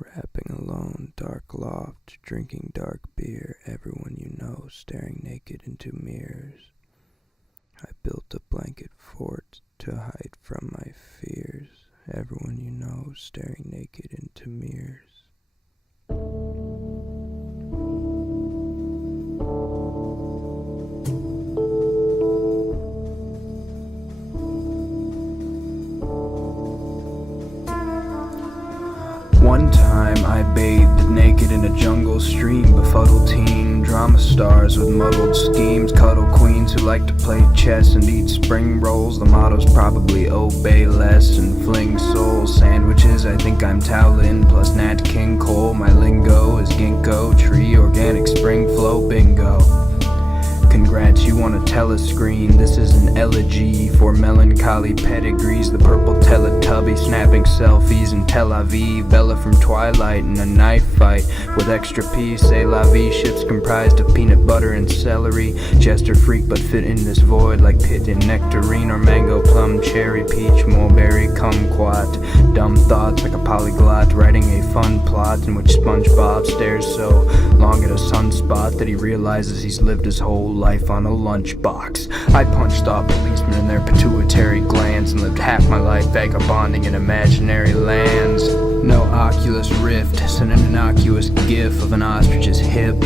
Rapping alone, dark loft, drinking dark beer, everyone you know staring naked into mirrors. I built a blanket fort to hide from my fears, everyone you know staring naked into mirrors. One time I bathed naked in a jungle stream, befuddled teen, drama stars with muddled schemes, cuddle queens who like to play chess and eat spring rolls. The motto's probably obey less and fling soul sandwiches. I think I'm Towlin plus Nat King Cole. My lingo is ginkgo, tree, organic spring flow, bingo. Congrats, you want a telescreen. This is an elegy for melancholy pedigrees. The purple Teletubby snapping selfies in Tel Aviv. Bella from Twilight in a knife fight with extra P. C'est la vie, ships comprised of peanut butter and celery. Jester freak but fit in this void like pit in nectarine or mango, plum, cherry, peach, mulberry, kumquat. Dumb thoughts like a polyglot writing a fun plot in which SpongeBob stares so long at a sunspot that he realizes he's lived his whole life on a lunchbox. I punched off policemen in their pituitary glands and lived half my life vagabonding in imaginary lands. No Oculus Rift, sent an innocuous gif of an ostrich's hip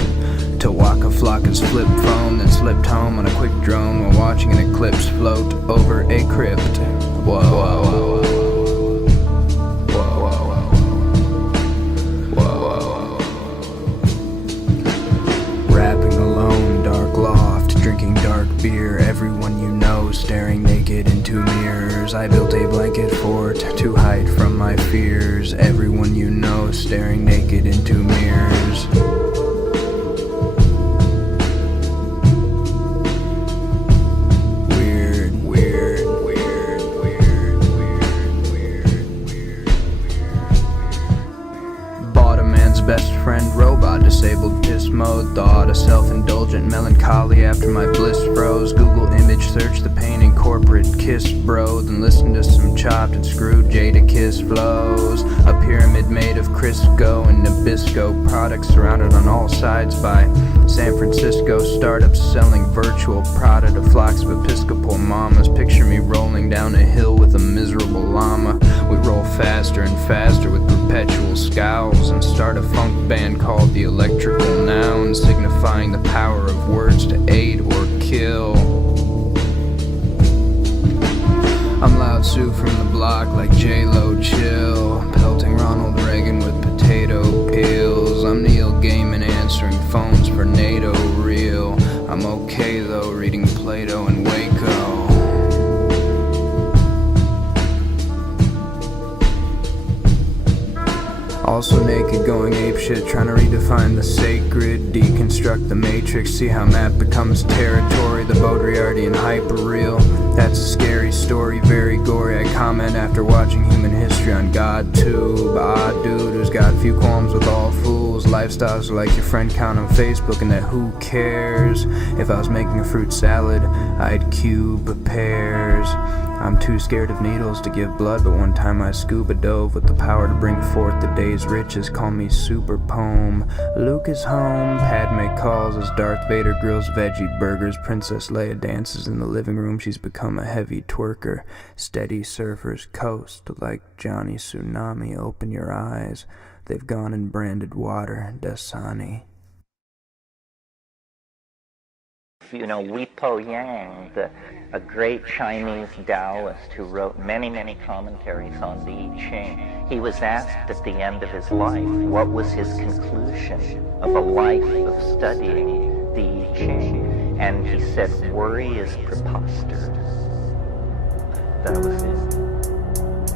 to Waka Flocka's flip phone, then slipped home on a quick drone while watching an eclipse float over a crypt. Whoa, whoa, whoa, whoa. Drinking dark beer, everyone you know staring naked into mirrors. I built a blanket fort to hide from my fears, everyone you know staring naked into mirrors. Best friend robot, disabled piss mode, thought a self-indulgent melancholy after my bliss froze. Google image search the pain in corporate kiss bro, then listen to some chopped and screwed Jadakiss flows. A pyramid made of Crisco and Nabisco products surrounded on all sides by San Francisco startups selling virtual Prada to flocks of Episcopal mamas. Picture me rolling down a hill with a miserable llama. We roll faster and faster with perpetual scowls and start a funk band called the Electrical Noun, signifying the power of words to aid or kill. I'm Lao Tzu from the block like J-Lo chill, pelting Ronald Reagan with potato peels. I'm Neil Gaiman answering phones for NATO real. I'm okay though reading Plato and Waco. Also naked, going apeshit, trying to redefine the sacred, deconstruct the matrix, see how map becomes territory, the Baudrillardian hyperreal. That's a scary story, very gory. I comment after watching human history on GodTube. Odd dude who's got a few qualms with all fools. Lifestyles are like your friend count on Facebook and that who cares. If I was making a fruit salad, I'd cube pears. I'm too scared of needles to give blood, but one time I scuba dove with the power to bring forth the day's riches. Call me super poem. Luke is home, Padme calls as Darth Vader grills veggie burgers. Princess Leia dances in the living room, she's become a heavy twerker. Steady surfers coast like Johnny Tsunami. Open your eyes, they've gone and branded water Dasani. You know, Wepo Yang, a great Chinese Taoist who wrote many, many commentaries on the I Ching, he was asked at the end of his life what was his conclusion of a life of studying the I Ching, and he said, worry is preposterous. That was it.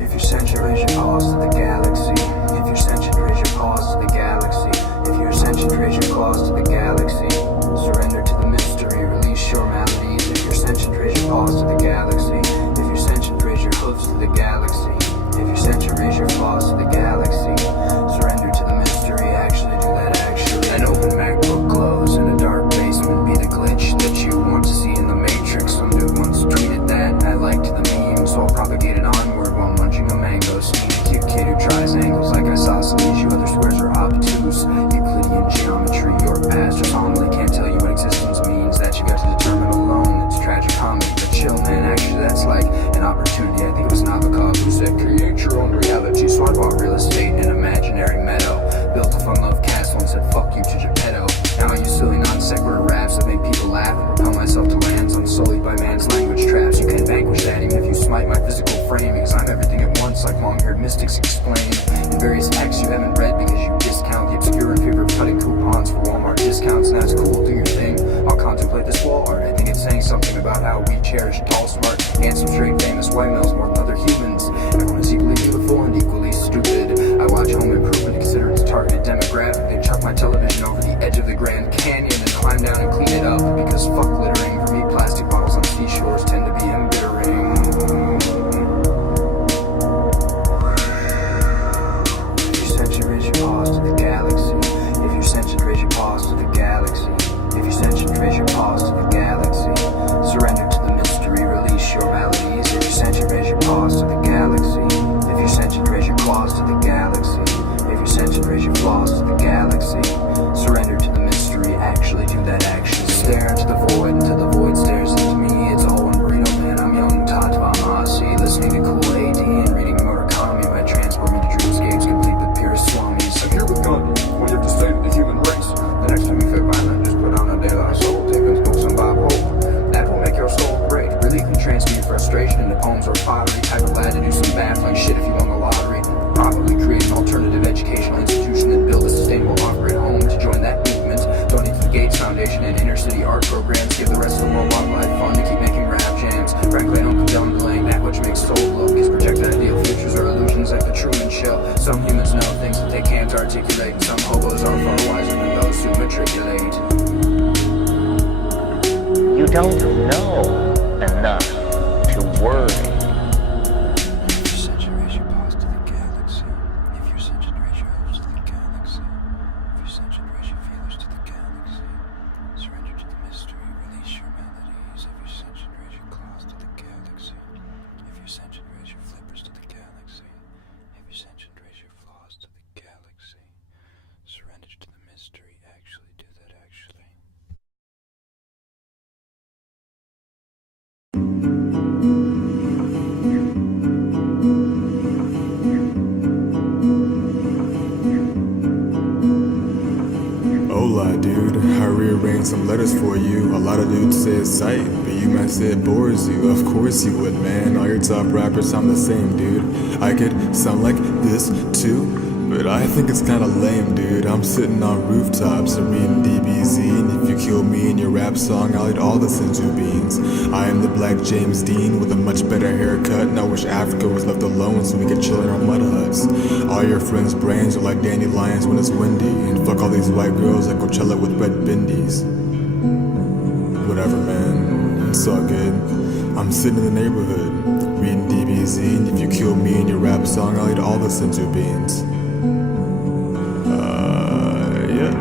If you're sentient, raise your paws to the galaxy. If you're sentient, raise your paws to the galaxy. If you're sentient, raise your claws to the galaxy. Surrender to the mystery, release your melodies. If you're sentient, raise your paws to the galaxy. If you're sentient, raise your hooves to the galaxy. If you're sentient, raise your claws to the galaxy. Surrender to the mystery, actually do that actually. An open MacBook glows in a dark basement, be the glitch that you want to see in the Matrix. Some dude once tweeted that, and I liked the meme, so I'll propagate it onward while munching a mango. Sneak a cute kid who tries angles like raise your paws to the galaxy. If you're sentient, raise your paws to the galaxy. If you're sentient, raise your paws to the galaxy. Surrender to the mystery, release your melodies. If you're sentient, raise your paws to the galaxy. If you're sentient, raise your claws to the galaxy. If you're sentient, raise your claws to the galaxy. Surrender to the mystery, actually do that action. Stare into the void until the void stares into me. It's all one burrito, man. I'm young, Tatva Mahasi. Listening to cool AD and reading Murakami might transport me to dreamscapes complete with purest swamis. I'm here with Gandhi. What do you have to say to the human race? The next time you feel violent, just put on a De La Soul. Take and smoke some Bob Hope. That will make your soul great. Relief and transmute frustration into poems or pottery. Type of lad to do some baffling shit if you won the lottery. Probably create an alternative educational institution that build a sustainable off-grid home to join that movement. Donate to the Gates Foundation and inner city art programs. Give the rest of the world wildlife fun to keep making rap jams. Frankly, I don't condone delaying that which makes soul glow. Cause project ideal futures are illusions like the Truman Show. Some humans know things that they can't articulate. And some hobos are far wiser than those who matriculate. You don't know enough to worry. Hola, dude. I rearranged some letters for you. A lot of dudes say it's sight, but you might say it bores you. Of course you would, man. All your top rappers sound the same, dude. I could sound like this too, but I think it's kinda lame, dude. I'm sitting on rooftops and reading DBZ, and if you kill me in your rap song, I'll eat all the senzu beans. I am the Black James Dean with a much better haircut, and I wish Africa was left alone so we could chill in our mud huts. All your friends' brains are like dandelions when it's windy, and fuck all these white girls at Coachella with red bindies. Whatever, man. It's all good. I'm sitting in the neighborhood, reading DBZ, and if you kill me in your rap song, I'll eat all the senzu beans. Yeah.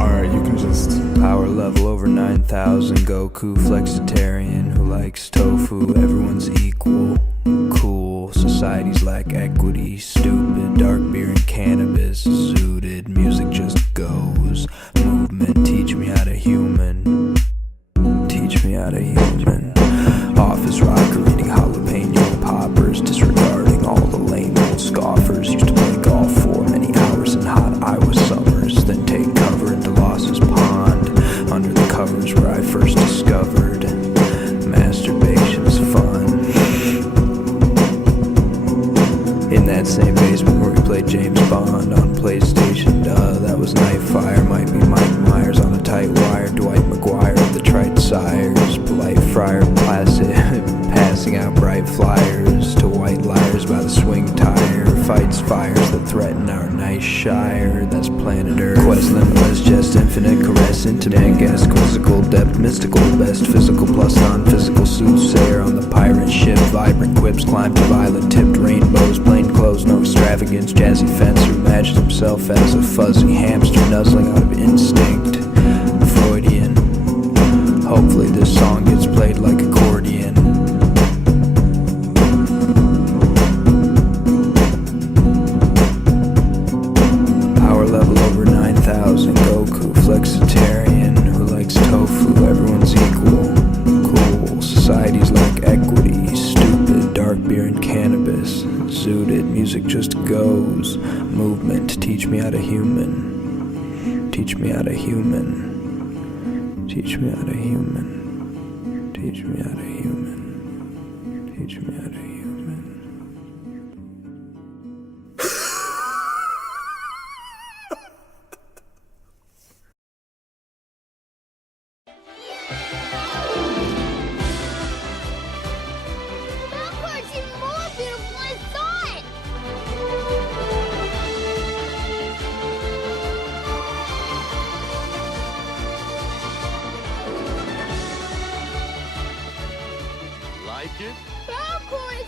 Alright, you can just... Power level over 9,000. Goku flexitarian who likes tofu. Everyone's equal, cool. Societies lack equity. Stupid, dark beer and cannabis. Zooted, music just goes. Movement, teach me how to human. Teach me how to human. Office rocker eating jalapeno poppers. Disregarding all the lame old scoffers. Used to play golf for many hours in hot Iowa summers. Then take cover into Losses Pond. Under the covers where I first discovered masturbation's fun. In that same basement where we played James Bond on PlayStation. Duh, that was Nightfire. Might be Mike Myers on a tight wire. Dwight McGuire of the Trite Sires. Polite friar, placid, passing out bright flyers to white liars by the swing tire. Fights fires that threaten our nice shire. That's planet Earth. Quest limitless, just infinite caress. Intimate gas, quizzical depth, mystical. Best physical plus non-physical soothsayer on the pirate ship. Vibrant quips climb to violet tipped rainbows. Plain clothes, no extravagance. Jazzy fencer imagines himself as a fuzzy hamster nuzzling out of instinct. Freudian. Hopefully this song gets played like accordion. Power level over 9,000. Goku flexitarian who likes tofu. Everyone's equal, cool. Societies lack equity. Stupid, dark beer and cannabis. Zooted, music just goes. Movement, teach me how to human. Teach me how to human. Teach me how to human. Teach me how to human. Teach me how to human. That part's even more beautiful than I thought! Like it? Popcorn is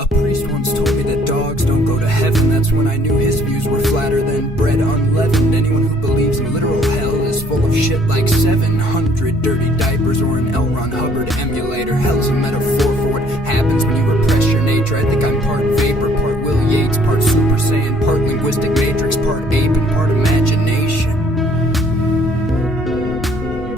A priest once told me that dogs don't go to heaven. That's when I knew his views were flatter than bread unleavened. Anyone who believes in literal hell is full of shit like 700 dirty diapers or an L. Ron Hubbard emulator. Hell's a metaphor for what happens when you repress your nature. I think I'm part vapor, part Will Yates, part Super Saiyan, part linguistic matrix, part ape and part imagination.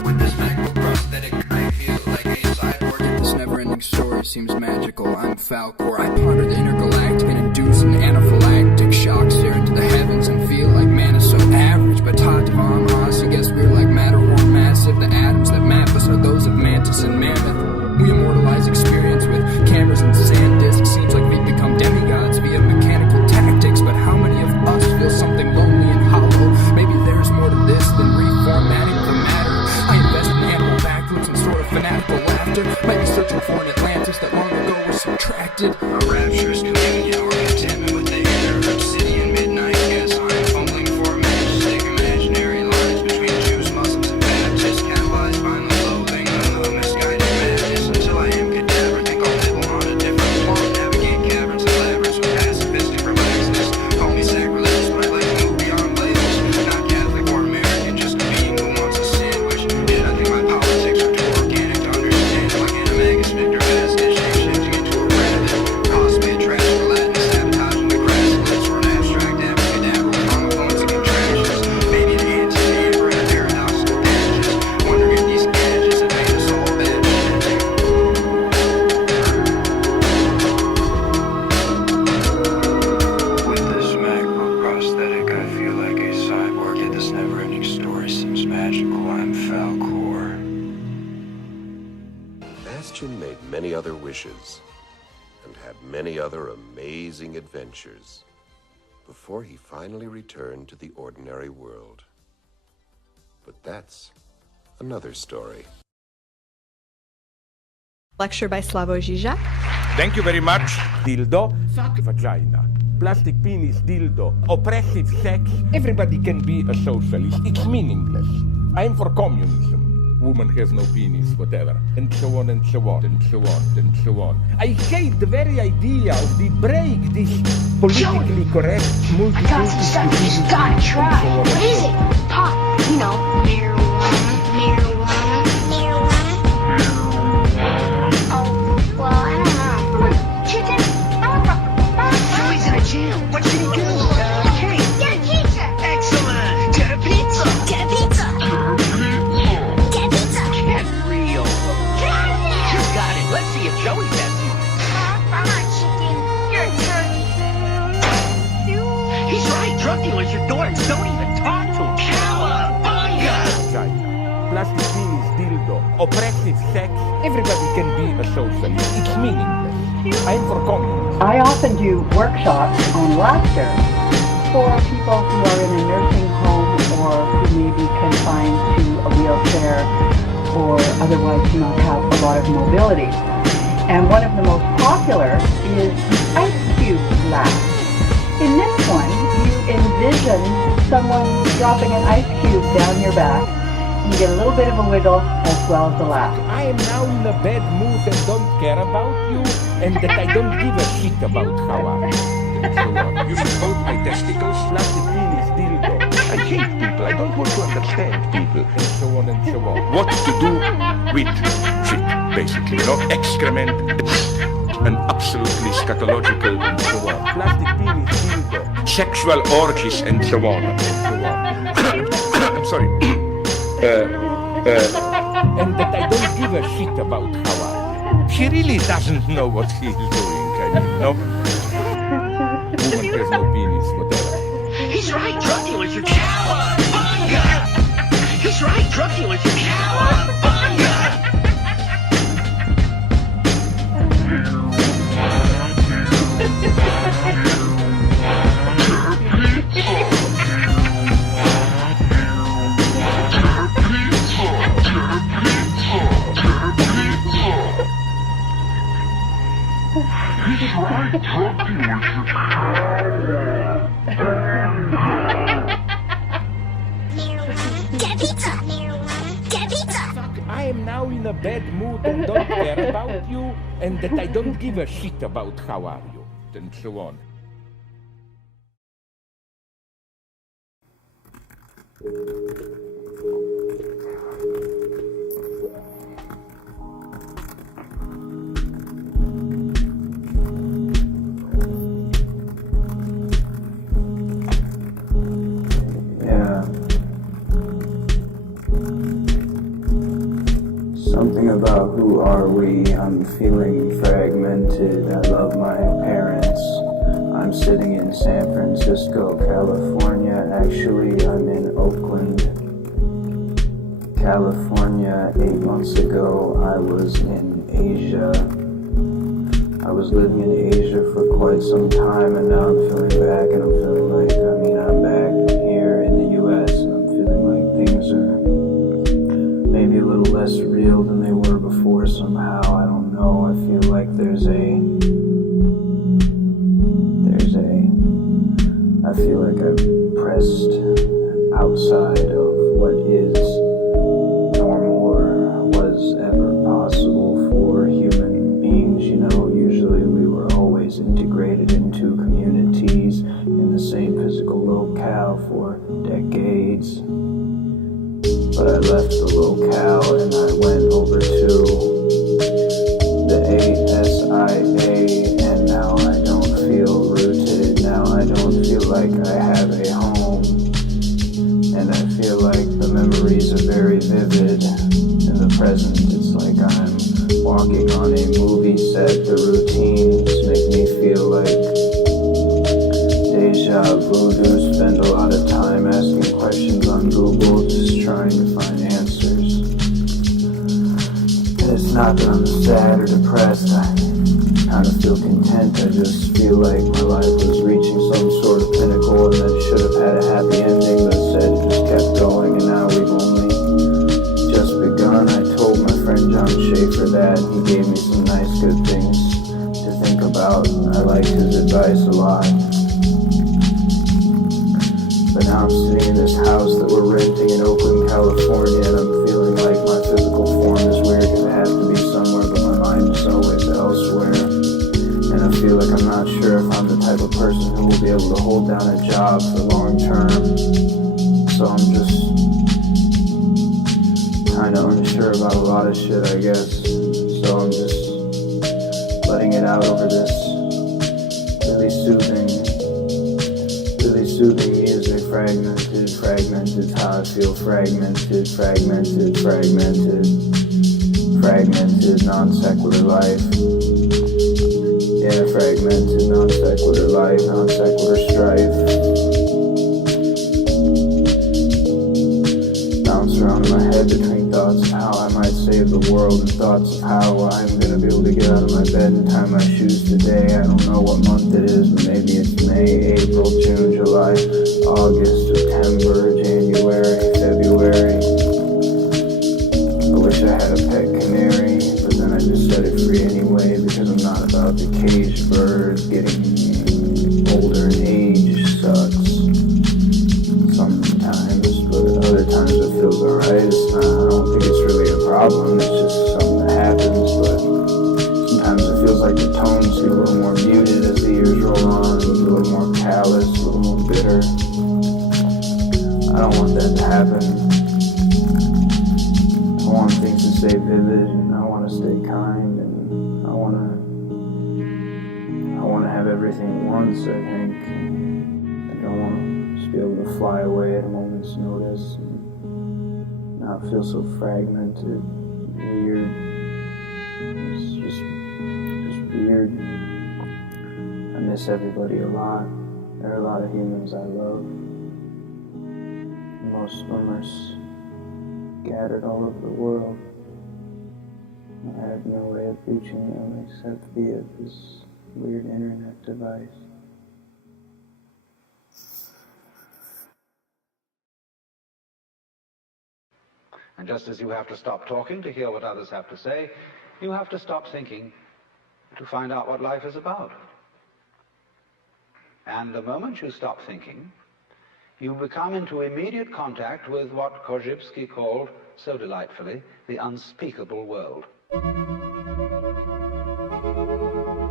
With this macro-prosthetic, I feel like a cyborg. This never-ending story seems magical. I'm Falcor. I ponder the intergalactic and induce an anaphylactic shock. Stare into the heavens and feel like man is so average. But Todd Von Ross, I guess we're like matter or massive. The atoms that map us are those of mantis and mammoth. We immortalize experience with cameras and sand discs. Seems like we've become demigods via mechanical tactics. But how many of us feel something lonely and hollow? Maybe there's more to this than reformatting the matter. I invest in animal backwoods and sort of fanatical laughter. Might be searching for an Atlantis that long ago was subtracted. A rapturous communion or contentment with the inner obsidian midnight. Yes, I'm fumbling for a majestic imaginary lines between Jews, Muslims, and Baptists. Catalyzed finally loathing a misguided madness until I am cadaver. Think I'll nibble on a different plot. Navigate caverns and labyrinths with pacifistic relaxedness. Call me sacrilegious, but I like to move beyond labels. Not Catholic or American, just a being who wants a sandwich. Yet I think my politics are too organic to understand. Like an Amagus Victor Vasquez, shapeshifting into a rabbit. Possibly a tragic Latin, sabotaging the grasslands or an abstract abracadabra with homophones and contractions. Maybe an anti-neighbor and a paradoxical damages. Wondering if these gadgets have made us all bad shit. With this macro prosthetic, I feel like a cyborg. Yet this never-ending story seems magical. I'm Falcor. Bastion made many other wishes and had many other amazing adventures before he finally returned to the ordinary world. But that's another story. Lecture by Slavoj Žižek. Thank you very much. Dildo, fuck vagina. Plastic penis, dildo, oppressive sex. Everybody can be a socialist. It's meaningless. I'm for communism. Woman has no penis, whatever. And so on and so on and so on and so on. I hate the very idea of the break, this politically correct multi. I got some stuff you just gotta try. What is it? Pot. You know, marijuana. Oh, well, I don't know. Chicken? Joey's in a jam. What should he do? Cake. Get a pizza. Excellent. Get a pizza. Get a pizza. Get a pizza. Get real. Get out of there. You got it. Let's see if Joey says you. I'm not chicken. You're a turkey. He's right. Drug dealers are dorks. Don't even talk to him. Cowabunga! Vagina. Plastic penis, dildo, oppressive sex. Everybody can be a socialist. It's meaningless. I'm for communism. I often do workshops on laughter for people who are in a nursing home or who may be confined to a wheelchair or otherwise do not have a lot of mobility. And one of the most popular is the ice cube laugh. In this one, you envision someone dropping an ice cube down your back. You get a little bit of a wiggle as well as a laugh. I am now in a bad mood and don't care about you, and that I don't give a shit about how I am. And so on. You should hold my testicles, plastic penis, dildo. I hate people. I don't want to understand people. And so on and so on. What to do with shit, basically. You know, excrement and absolutely scatological and so on. Plastic penis, dildo. Sexual orgies and so on. And so on. I'm sorry. And that I don't give a shit about how I am. He really doesn't know what he's doing, I mean, no? Woman has no penis, whatever. He's right. Drug dealers are cowabunga! He's right. Drug dealers are cowabunga! bad mood and don't care about you, and that I don't give a shit about how are you, and so on. Yeah. Something about who are we? I'm feeling fragmented. I love my parents. I'm sitting in San Francisco, California. Actually, I'm in Oakland, California. 8 months ago, I was in Asia. I was living in Asia for quite some time, and now I'm feeling back, and I'm feeling like, I'm back here in the US, and I'm feeling like things are maybe a little less real than they were before somehow. I don't know. I feel like I feel like I've pressed outside of what is normal or was ever possible for human beings. Usually we were always integrated into communities in the same physical locale for decades. But I left the locale and I went over to the ASIA, and now I don't feel rooted. Now I don't feel like I have a home, and I feel like the memories are very vivid. In the present, it's like I'm walking on a movie set. The routines make me feel like deja vu. Do spend a lot of time asking questions on Google, just trying to find answers. And it's not that I'm sad or depressed. I kind of feel content. I just feel like my life was reaching some sort of pinnacle, and that it should have had a happy ending, but instead it just kept going, and now we've only just begun. I told my friend John Schaefer that. He gave me some nice good things to think about. I liked his advice a lot. But now I'm sitting in this house that we're renting in Oakland, California, and I'm feeling like my physical form is weird because I have to be somewhere, but my mind is always elsewhere. And I feel like I'm not sure if I'm the type of person who will be able to hold down a job for long term. So I'm just kind of unsure about a lot of shit, I guess. So I'm just letting it out over this really soothing music. Fragmented, how I feel. Fragmented, non sequitur life. Yeah, fragmented, non sequitur life, non sequitur strife. Bounce around in my head between thoughts of how I might save the world and thoughts of how I'm gonna be able to get out of my bed and tie my shoes today. I don't know what month it is, but maybe it's May, April, June, July, August, September, January, February. I wish I had a pet canary, but then I just set it free anyway because I'm not about the caged bird. Getting older in age sucks sometimes, but other times it feels alright. I don't think it's really a problem, it's just something that happens, but sometimes it feels like the tones get a little more muted as the years roll on, a little more callous, a little more bitter. I don't want that to happen. I want things to stay vivid, and I want to stay kind, and I want to have everything at once, I think. I don't want to just be able to fly away at a moment's notice and not feel so fragmented, weird. It's just weird. I miss everybody a lot. There are a lot of humans I love. Most of them are scattered all over the world. I have no way of reaching them except via this weird internet device. And just as you have to stop talking to hear what others have to say, you have to stop thinking to find out what life is about. And the moment you stop thinking, you become into immediate contact with what Korzybski called, so delightfully, the unspeakable world.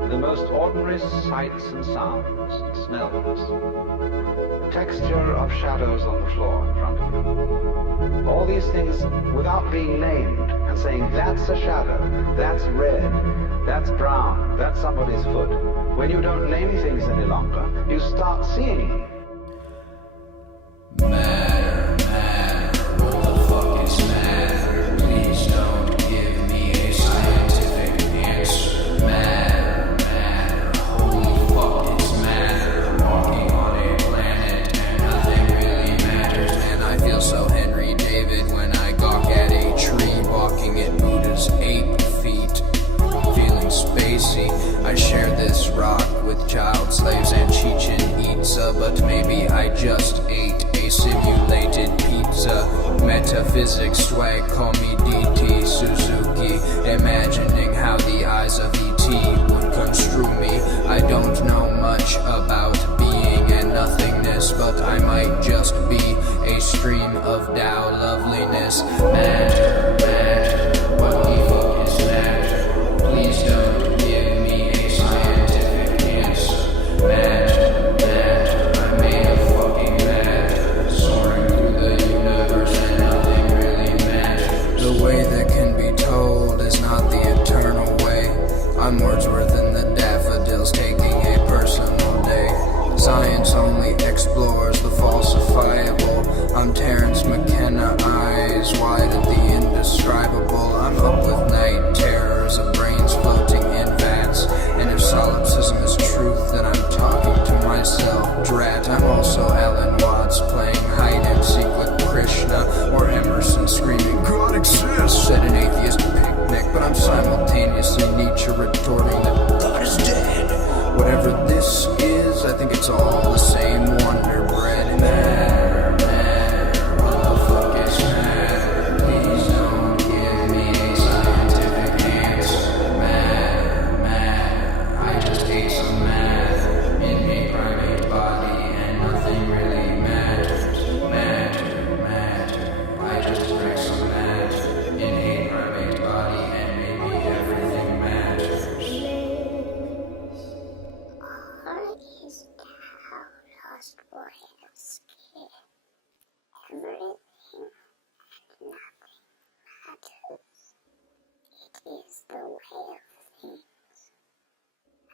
The most ordinary sights and sounds and smells. The texture of shadows on the floor in front of you. All these things without being named and saying, that's a shadow, that's red, that's brown, that's somebody's foot. When you don't name things any longer, you start seeing. Matter, what the fuck is matter? Please don't give me a scientific answer. Matter, holy fuck is matter? Walking on a planet and nothing really matters. And I feel so Henry David when I gawk at a tree, walking at Buddha's 8 feet. Feeling spacey, I share this rock with child slaves and Chichen Itza, but maybe I just ate a simulated pizza. Metaphysics swag, call me DT Suzuki, imagining how the eyes of E.T. would construe me. I don't know much about being and nothingness, but I might just be a stream of Tao loveliness. Matter, what the fuck is matter? Please don't give me a scientific answer. Matter, I'm made of fucking matter, soaring through the universe and nothing really matters. The way that can be told is not the eternal way. I'm Wordsworth in the daffodils, taking a personal day. Science only explores the falsifiable. I'm Terence McKenna, eyes wide at the indescribable. I'm up with night terrors of brains floating in vats. And if solipsism is truth, then I'm talking to myself. Drat, I'm also Alan Watts playing hide and seek with Krishna, or Emerson screaming, God exists, at an atheist picnic. But I'm simultaneously Nietzsche retorting that God is dead. Whatever this is, I think it's all the same Wonder Bread. Matter, what the fuck is matter? Please don't give me a scientific answer. Matter, I just ate some matter in a primate body and nothing really matters. Matter, I just drank some matter in a primate body and maybe everything matters. Is now Lostboyevsky. Everything and nothing matters. It is the way of things.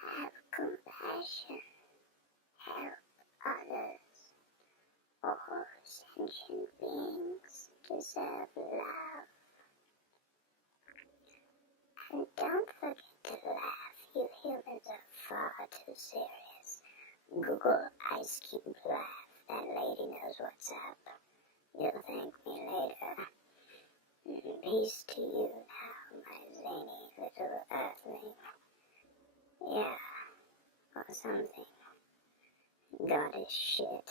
Have compassion. Help others. All sentient beings deserve love. And don't forget to laugh. You humans are far too serious. Google Ice Cube laugh. That lady knows what's up. You'll thank me later. Peace to you now, my zany little earthling. Yeah, or something. God is shit.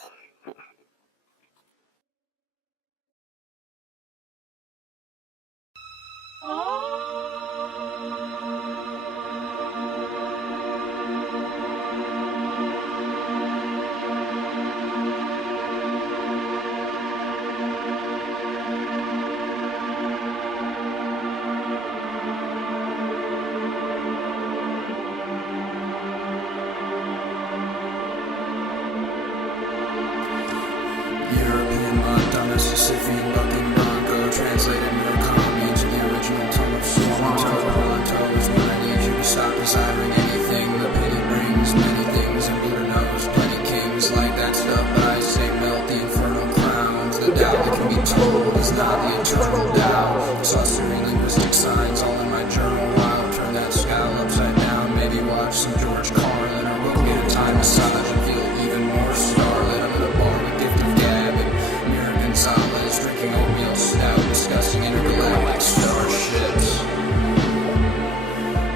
European Montana, Sisyphean, bucking bronco, translated Murakami into the original tongue of Swanto. Toronto is when I need you to stop desiring anything. The penny brings many things, and glitter knows plenty kings like that stuff. But I say melt the infernal crowns. The Tao that can be told is not the eternal Tao. Saucery linguistic signs all in my journal. I'll turn that scowl upside down. Maybe watch some George Carlin, or we'll get a time massage and feel even more starlit. I'm in a bar with Gifted Gab and Mira Gonzalez, drinking oatmeal stout, discussing intergalactic starships.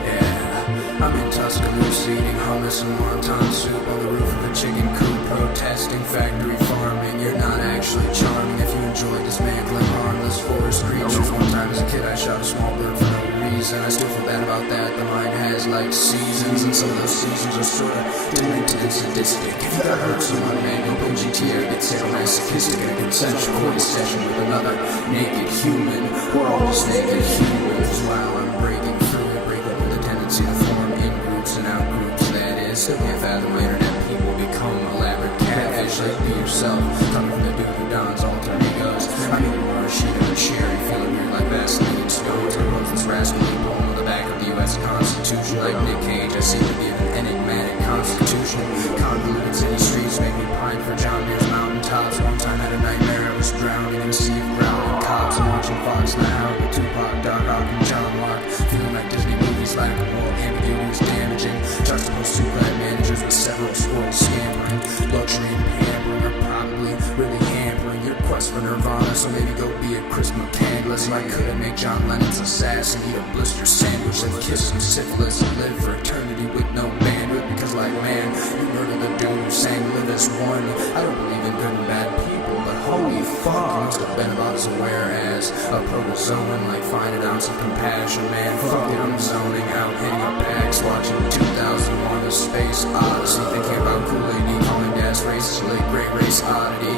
Yeah, I'm in Tuscaloosa eating hummus and wonton soup on the roof of a chicken coop, protesting factory farming. You're not actually charming if you enjoy dismantling harmless forest creatures. One time as a kid I shot a small bird for no reason. I still feel bad about that. The mind has like seasons, and some of those seasons are sorta demented and sadistic. If you gotta hurt someone, man, go binge Frontier gets sadomasochistic in a consensual court session with another naked human. We're all just naked humans while I'm breaking through it. Break up with a tendency to form in groups and out groups. That is, still can't fathom why internet people become elaborate catfish. Like be yourself, coming from the dude who dons alter egos. I mean, we're a sheet of a cherry, feeling weird like Vaseline stones. I wrote this rascally poem on the back of the U.S. Constitution. Like Nick Cage, I seem to be an enigmatic constitution. Convoluted city streets make me pine for John Deere's mountaintops. One time I had a nightmare, I was drowning in a sea of growling cops. I'm watching Fox now with Tupac, Doc Ock, and John Locke. Feeling like Disney movies, like moral ambiguity is damaging. Juxtapose super-glad managers with several spoiled scampering. Luxury and pampering are probably really hampering your quest for nirvana. So maybe go be a Chris McCandless. Like could I make John Lennon's assassin eat a blister sandwich and kiss some syphilis and live for eternity with no bandwidth? Because like man, you murdered the dude who sang live as one. I don't believe in good and bad people, but holy fuck, you must have been about as aware as a protozoan. Like find an ounce of compassion, man. Fuck it, I'm zoning out, hitting up packs, watching 2001 The Space Odyssey, thinking about Kool-Aid, calling gas races, late great race oddity.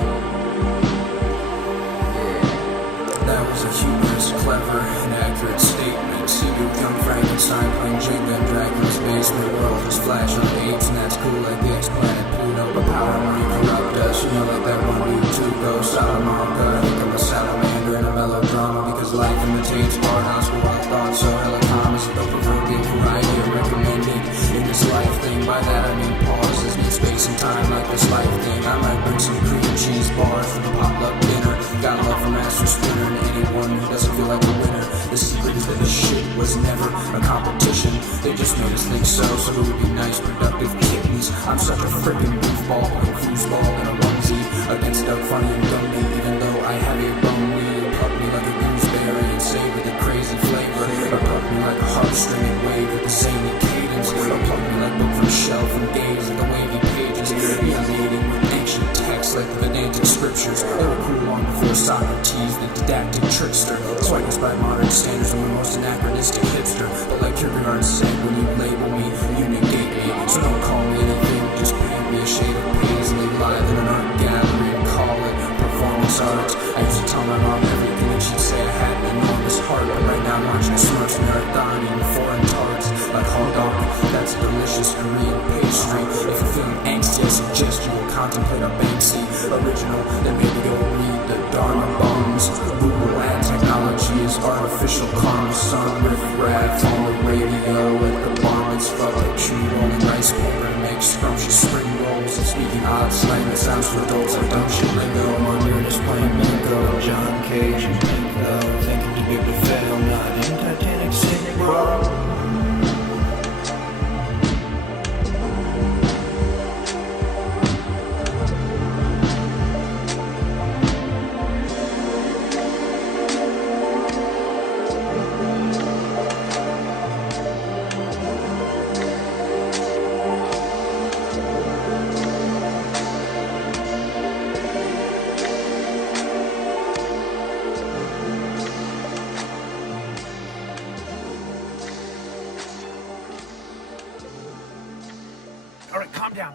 That was a humorous, clever, and accurate statement. See you, young Frankenstein playing Jenga in Dracula's basement. World just flash on apes, and that's cool like the ex-planet Pluto. But power and money corrupt us, you know, like that one dude, two ghosts. Salamanca, I think I'm a salamander in a melodrama. Because life imitates art, hospital rock thoughts, so hella commas. The proverbial variety of recommended in this life thing. By that I mean pauses, need space and time like this life thing. I might bring some cream and cheese bars from the potluck dinner. Got love for Master Splinter and anyone who doesn't feel like a winner. The secret is that this shit was never a competition. They just made us think so it would be nice, productive kittens. I'm such a frickin' goofball, a foosball in a onesie against Doug Funny and Gumby. Even though I have a bum knee, pluck me like a gooseberry and save with a crazy flavor. Or pluck me like a heartstring and wave with a zany cadence. Or pluck me like book from a shelf and gaze at the wavy pages. Resonating with ancient texts like the Vedantic scriptures. They were cool long before Socrates, the didactic trickster. Swipers by modern standards, I'm the most anachronistic hipster. But like Kierkegaard said, when you label me, you negate me. So don't call me anything, just paint me a shade of paisley. Live in an art gallery and call it performance art. I used to tell my mom everything and she'd say I had an enormous heart. But right now I'm watching a Smurfs marathon eating foreign tarts. Like hot dog, that's a delicious Korean pastry. If you're feeling angsty, I suggest you will contemplate a Banksy original. Then maybe go read the Dharma Bums. Google ad technology is artificial karma. Some riff-raff on the radio at the bar. It's fuck like chewing rolling rice paper and make scrumptious spring rolls. And speaking odd slang that sounds for adults like dumb shit lingo. Wonder just playing bingo. John Cage and Pink though, thinking too big to fail. Not in Titanic sinking, bro.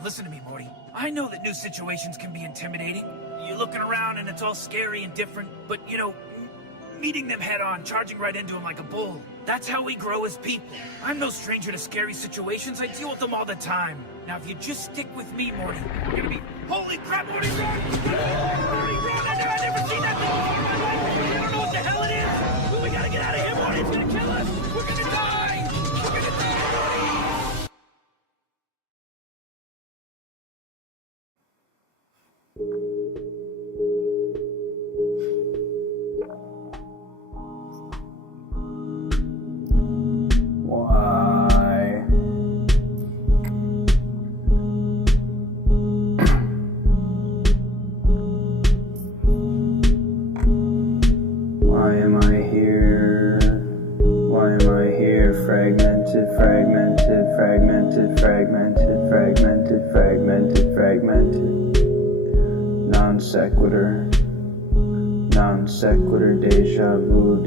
Listen to me, Morty. I know that new situations can be intimidating. You're looking around and it's all scary and different, but, you know, meeting them head on, charging right into them like a bull. That's how we grow as people. I'm no stranger to scary situations. I deal with them all the time. Now, if you just stick with me, Morty, we're gonna be... Holy crap, Morty, run! Morty, run! I've never seen that thing before in my life! I don't know what the hell it is! But we gotta get out of here, Morty! It's gonna kill us! We're gonna die! We're gonna die, Morty! Fragmented. Non sequitur. Non sequitur. Deja vu.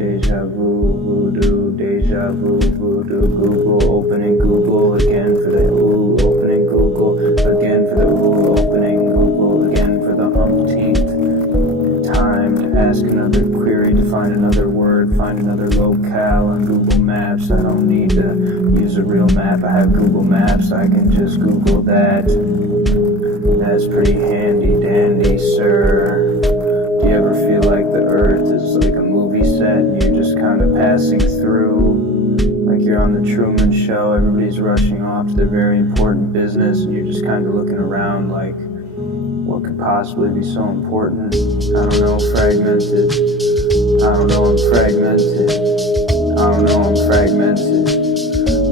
Voodoo. Deja vu. Voodoo. Google. Opening Google again for the ooh. Opening Google again for the ooh. Opening Google again for the another query to find another word, find another locale on Google Maps. I don't need to use a real map, I have Google Maps, I can just Google that. That's pretty handy dandy, sir. Do you ever feel like the earth is like a movie set and you're just kind of passing through? Like you're on the Truman Show, everybody's rushing off to their very important business and you're just kind of looking around like, what could possibly be so important? I don't know, fragmented. I don't know, I'm fragmented. I don't know, I'm fragmented.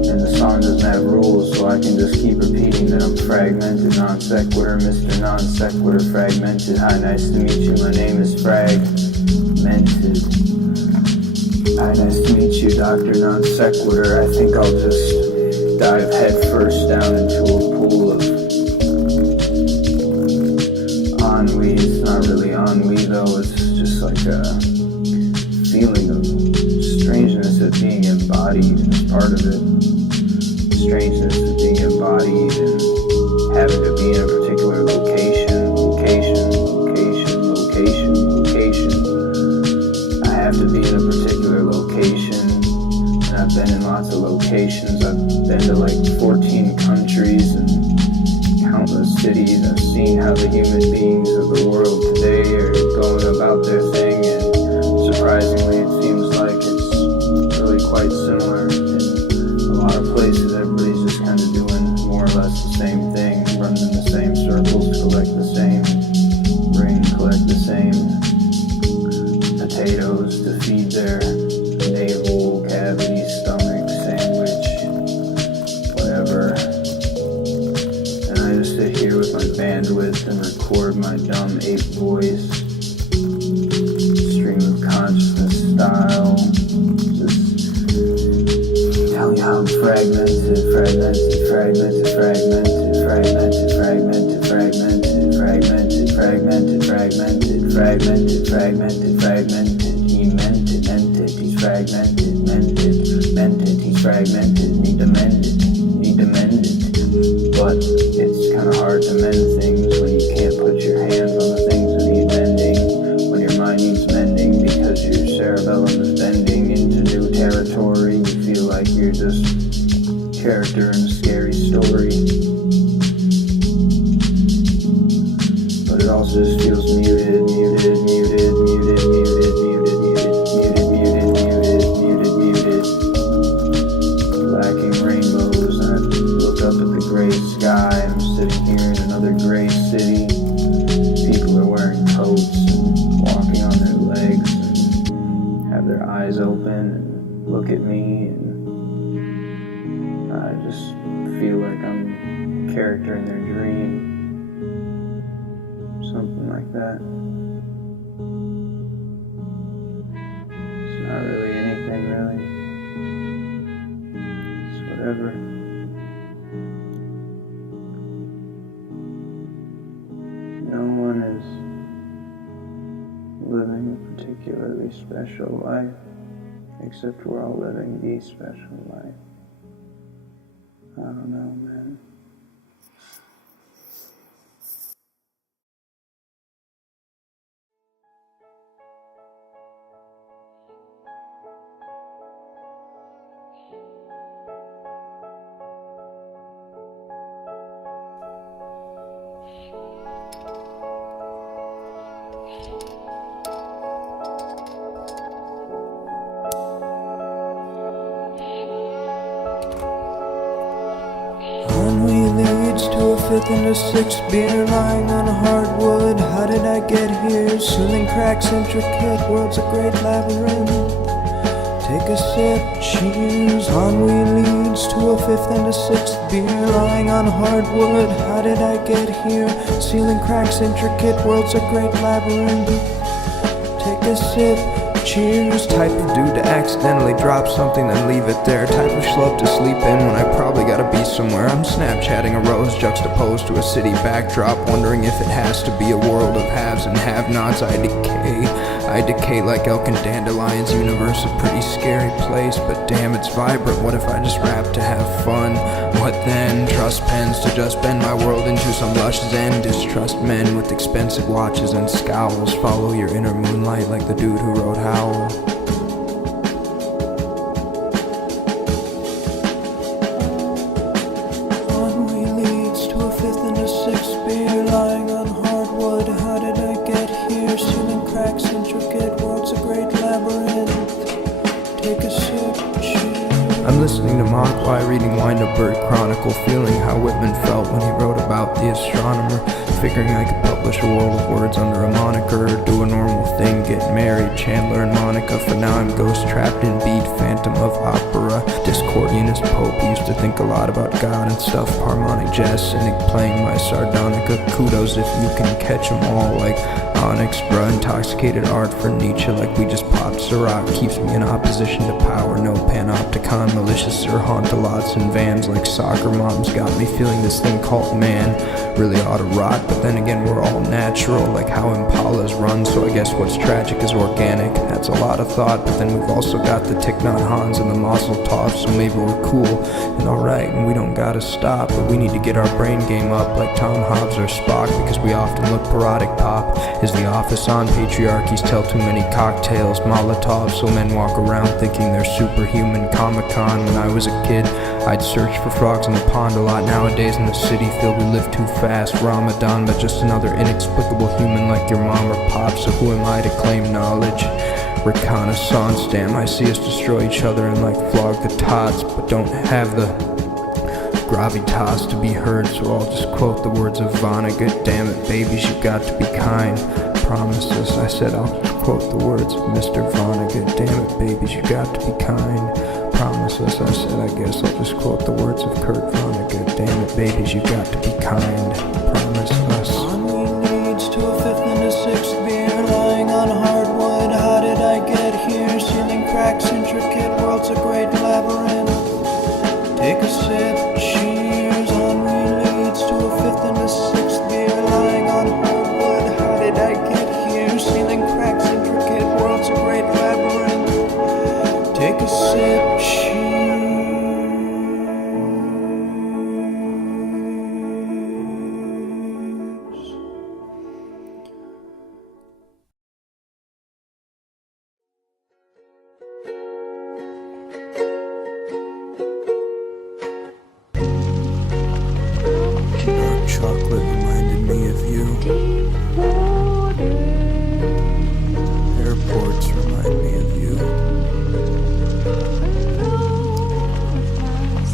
And the song doesn't have rules, so I can just keep repeating that I'm fragmented. Non sequitur, Mr. Non Sequitur, fragmented. Hi, nice to meet you, my name is Fragmented. Hi, nice to meet you, Dr. Non Sequitur. I think I'll just dive head first down into a pool of ennui. It's not really ennui though, it's just like a feeling of strangeness of being embodied as part of it. Strangeness of being embodied and having to be in a particular location. I have to be in a particular location, and I've been in lots of locations. I've been to like 14 countries and countless cities. I've seen how the human beings of the world today are going about their thing, and surprisingly it seems like it's really quite similar. In a lot of places everybody's just kind of doing more or less the same thing, running in the same circles, collect the same ring, collect the same potatoes to feed their navel cavity, stomach, sandwich, whatever. And I just sit here with my bandwidth and record my dumb ape voice, stream of consciousness style, just tell you how I'm fragmented, fragmented, fragmented, fragmented, fragmented, fragmented, fragmented, fragmented, fragmented, fragmented, fragmented, fragmented, fragmented. He meant it, he's fragmented, mented, he's fragmented, need to mend it, but it's kind of hard to mend things when you can't put your hands on the things that need mending, when your mind needs mending because your cerebellum is bending into new territory. You feel like you're just character in a scary story, but it also just feels muted, lacking rainbows. And I look up at the gray sky. I'm sitting here in another gray city. People are wearing coats and walking on their legs and have their eyes open and look at me, and I just feel like I'm a character in their dream. Something like that. It's not really anything, really. It's whatever. No one is living a particularly special life, except we're all living the special life. I don't know, man. To a fifth and a sixth beer lying on a hardwood. How did I get here? Ceiling cracks, intricate, world's a great labyrinth. Take a sip, cheers. Ennui leads to a fifth and a sixth beer lying on hardwood. How did I get here? Ceiling cracks, intricate, world's a great labyrinth. Take a sip, cheers. Type of dude to accidentally drop something then leave it there. Type of schlub to sleep in when I probably gotta be somewhere. I'm Snapchatting a rose juxtaposed to a city backdrop, wondering if it has to be a world of haves and have-nots. I decay like elk and dandelions. Universe a pretty scary place, but damn, it's vibrant. What if I just rap to have fun? What then? Trust pens to just bend my world into some lush zen. Distrust men with expensive watches and scowls. Follow your inner moonlight like the dude who wrote Howl. Ennui leads to a fifth and a sixth beer, lying on hardwood. How did I get here? Ceiling cracks, intricate world's a great labyrinth. Take a sip, cheers. I'm listening to Mogwai, reading Wind-Up Bird Chronicle, feeling how Whitman felt when he wrote about the astronomer, figuring I could publish a world of words under a moniker, or do a normal thing, get married, Chandler and Monica. For now I'm ghost trapped in beat, Phantom of Opera, Discordionist Pope. Used to think a lot about God and stuff, harmonic jazz cynic, playing my sardonica. Kudos if you can catch 'em all like Onyx, bruh. Intoxicated art for Nietzsche, like we just popped Ciroc. Keeps me in opposition to power, no panopticon. Malicious or haunt-a-lots in vans like soccer moms. Got me feeling this thing called man really ought to rot, but then again we're all natural, like how impalas run, so I guess what's tragic is organic. That's a lot of thought, but then we've also got the Thich Nhat Hans and the Mazel Tov, so maybe we're cool and alright and we don't gotta stop, but we need to get our brain game up like Tom Hobbs or Spock, because we often look parodic. Pop is the office on, patriarchies tell too many cocktails, Molotov, so men walk around thinking they're superhuman. Comic-Con, when I was a kid I'd search for frogs in the pond a lot. Nowadays in the city filled we live too fast. Ramadan, but just another inexplicable human like your mom or pop, so who am I to claim knowledge? Reconnaissance, damn, I see us destroy each other and like flog the tots, but don't have the gravitas to be heard, so I'll just quote the words of Vonnegut. Damn it, babies, you got to be kind. Promises, I said I'll quote the words of Mr. Vonnegut. Damn it, babies, you got to be kind. Promises, I said I guess I'll just quote the words of Kurt Vonnegut. Damn it, babies, you got to be kind. Promise us. Ennui leads to a fifth and a sixth beer, lying on hardwood. How did I get here? Ceiling cracks, intricate world's a great labyrinth. Take a sip, cheers. Ennui leads to a fifth and a sixth beer, lying on hardwood. How did I get here? Ceiling cracks, intricate world's a great labyrinth. Take a sip, cheers. Dark chocolate reminded me of you. Airports remind me of you.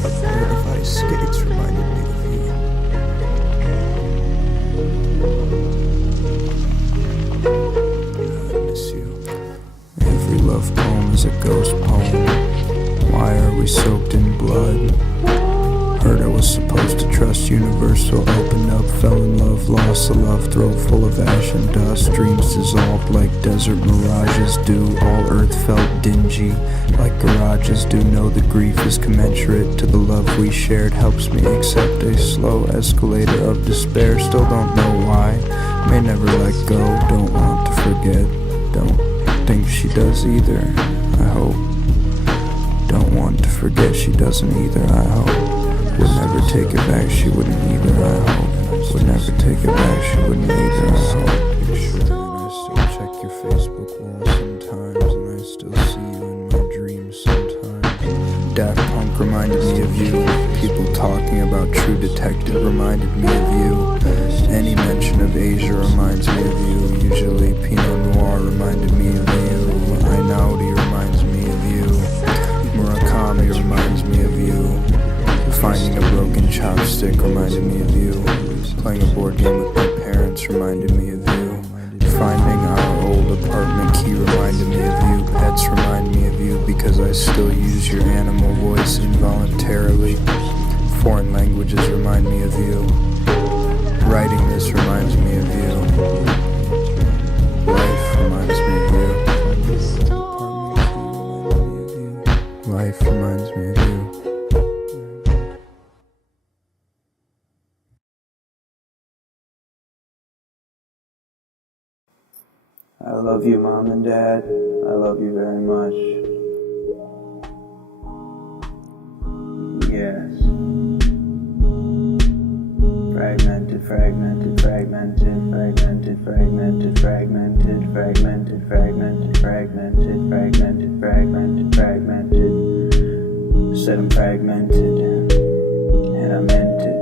A pair of ice skates reminded me of you. I miss you. Every love poem is a ghost poem. Why are we soaked in blood? Heard I was supposed to trust universal, opened up, fell in love, lost a love throat full of ash and dust. Dreams dissolved like desert mirages do. All earth felt dingy like garages do. Know the grief is commensurate to the love we shared. Helps me accept a slow escalator of despair. Still don't know why, may never let go. Don't want to forget, don't think she does either, I hope. Don't want to forget she doesn't either, I hope. Would never take it back, she wouldn't either, I hope. Would never take it back, she wouldn't either, I hope. Sure, and I still check your Facebook wall sometimes, and I still see you in my dreams sometimes. Daft Punk reminded me of you. People talking about True Detective reminded me of you. Any mention of Asia reminds me of you. Usually Pinot Noir reminded me of you. Einaudi reminds me of you. Murakami reminds me of you. Finding a broken chopstick reminded me of you. Playing a board game with my parents reminded me of you. Finding our old apartment key reminded me of you. Pets remind me of you because I still use your animal voice involuntarily. Foreign languages remind me of you. Writing this reminds me of you. Life reminds me of you. I love you, Mom and Dad. I love you very much. Yes. Fragmented, fragmented, fragmented, fragmented, fragmented, fragmented, fragmented, fragmented, fragmented, fragmented, fragmented, fragmented. Said I'm fragmented, and I meant it.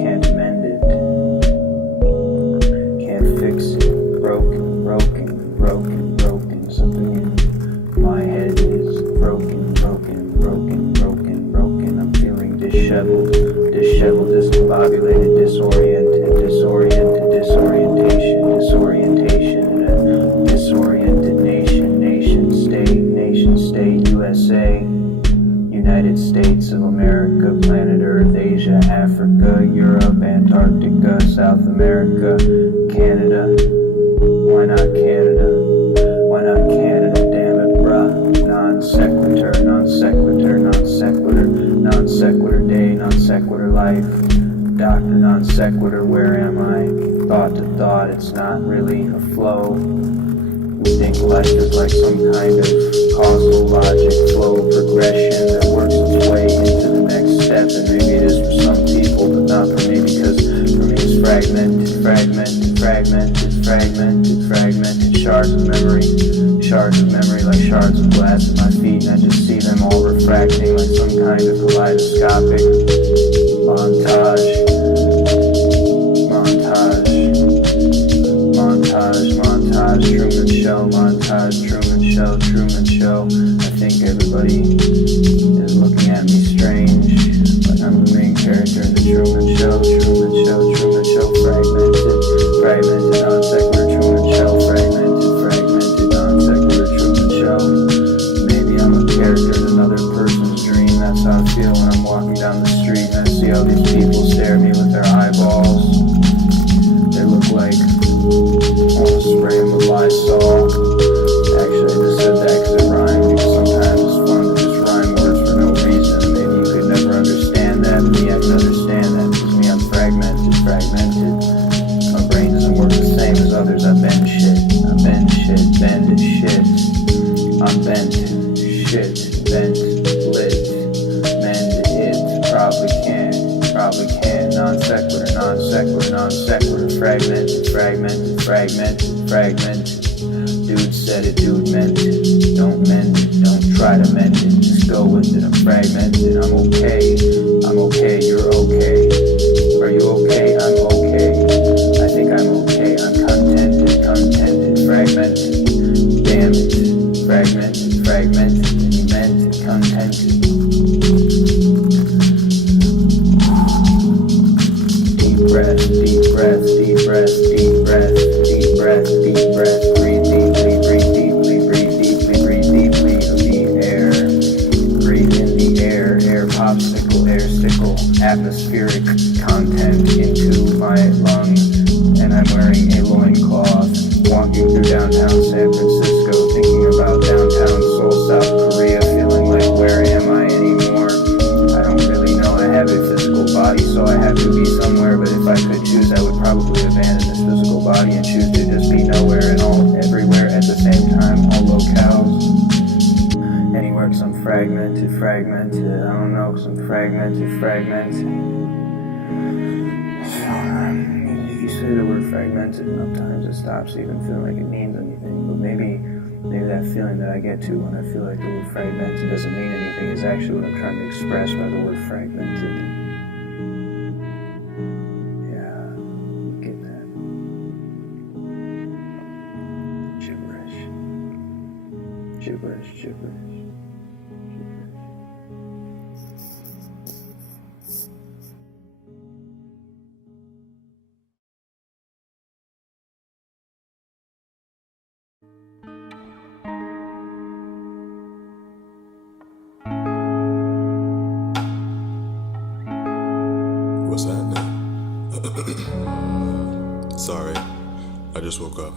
Can't amend it. Can't fix it. Broken, broken, broken, broken. Something in my head is broken, broken, broken, broken, broken. I'm feeling disheveled, disheveled, discombobulated, disoriented, disoriented, disorientation, disorientation in a disoriented nation state, USA, United States of America, planet Earth, Asia, Africa, Europe, Antarctica, South America, Canada. Why not Canada? Why not Canada? Damn it, bruh. Non sequitur, non sequitur, non sequitur, non sequitur day, non sequitur life. Doctor non sequitur, where am I? Thought to thought, it's not really a flow. We think life is like some kind of causal logic flow progression that works its way into the next step, and maybe it is for some people, but not for me, because for me it's fragmented, fragmented, fragmented, fragmented, fragmented, shards of memory like shards of glass at my feet, and I just see them all refracting like some kind of kaleidoscopic montage, Truman Show. I think everybody is looking at me strange, but I'm the main character in the Truman Show, fragmented, fragmented, non sequitur, Truman Show, fragmented, fragmented, non sequitur, Truman Show. Maybe I'm a character in another person's dream. That's how I feel when I'm walking down the street and I see all these people stare at me with their eyeballs. They look like I want to spray them with Lysol. Actually, I just said that because it rhymed, because sometimes it's fun to just rhyme words for no reason. Maybe you could never understand that, but me, I can understand that, because me, I'm fragmented. My brain doesn't work the same as others. I bend shit, bend shit. I'm bent shit, bent, lit, mend it, probably can't, non sequitur, fragmented. Dude said it, dude meant it. Don't mend it, don't try to mend it. Just go with it. I'm fragmented. I'm okay. You're okay. Are you okay? I'm okay. I think I'm okay. I'm contented. Fragmented. Damn it. Fragmented. And you meant it. Contented. Deep breath. Breathe deeply of the air. Breathe in the air popsicle, air stickle, atmospheric content into my lungs. And I'm wearing a loincloth, walking through downtown San Francisco, thinking about downtown Seoul, South Korea, feeling like, where am I anymore? I don't really know. I have a physical body, so I have to be somewhere, but if I could choose, I would probably abandon this physical body and choose to just be nowhere and everywhere at the same time, all locales. Anywhere, cause I'm fragmented, I don't know, cause I'm fragmented. You say the word fragmented enough times, it stops even feeling like it means anything, but maybe that feeling that I get to when I feel like the word fragmented doesn't mean anything is actually what I'm trying to express by the word fragmented. Yeah, get that. Gibberish. What's happening? Sorry, I just woke up.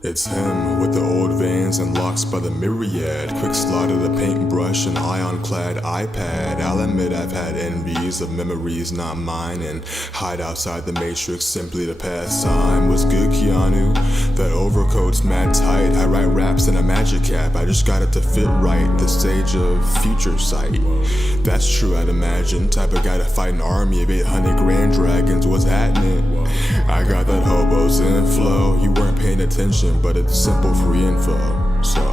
It's him with the old vans and locks by the myriad. Quick slide of the paintbrush and ion-clad iPad. I'll admit I've had envies of memories not mine, and hide outside the matrix simply to pass time. What's good, Keanu? That overcoat's mad tight. I write raps in a magic cap, I just got it to fit right. The stage of future sight. That's true, I'd imagine. Type of guy to fight an army of 800 grand dragons. What's happening? I got that hobo's inflow. You weren't paying attention, but it's simple free info, so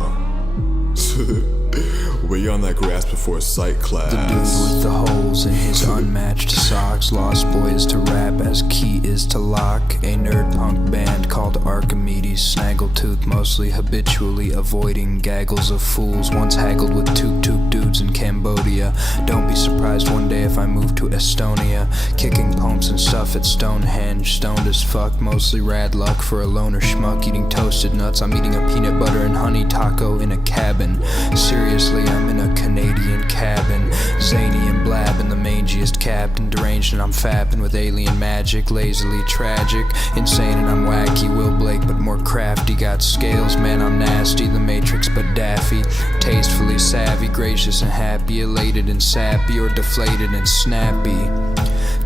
we on that grass before sight class. The dude with the holes in his unmatched socks. Lost boy is to rap as key is to lock. A nerd punk band called Archimedes. Snaggletooth, mostly habitually avoiding gaggles of fools. Once haggled with tuk-tuk dudes in Cambodia. Don't be surprised one day if I move to Estonia. Kicking poems and stuff at Stonehenge. Stoned as fuck, mostly rad luck for a loner schmuck. Eating toasted nuts, I'm eating a peanut butter and honey taco in a cabin. Seriously, I'm in a Canadian cabin. Zany and blabbing, the mangiest captain. Deranged and I'm fapping with alien magic. Lazily tragic, insane and I'm wacky. Will Blake but more crafty. Got scales, man I'm nasty. The Matrix but daffy. Tastefully savvy, gracious and happy. Elated and sappy, or deflated and snappy.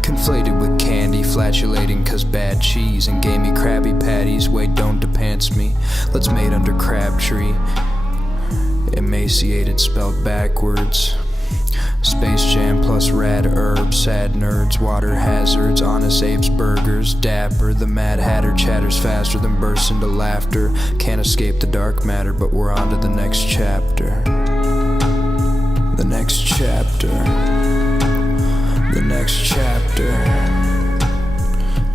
Conflated with candy, flatulating cause bad cheese. And gamey Krabby Patties, wait don't depants me. Let's mate under Crabtree. Emaciated spelled backwards. Space Jam plus rad herbs. Sad nerds, water hazards. Honest Abe's burgers. Dapper, the Mad Hatter chatters faster than bursts into laughter. Can't escape the dark matter, but we're on to the next chapter. The next chapter. The next chapter.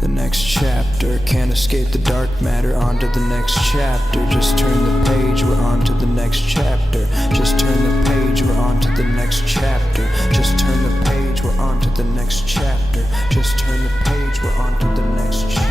The next chapter. Can't escape the dark matter. On to the next chapter. Just turn the page, we're on to the next chapter. Just turn the page, we're on to the next chapter. Just turn the page, we're on to the next chapter. Just turn the page, we're on to the next chapter.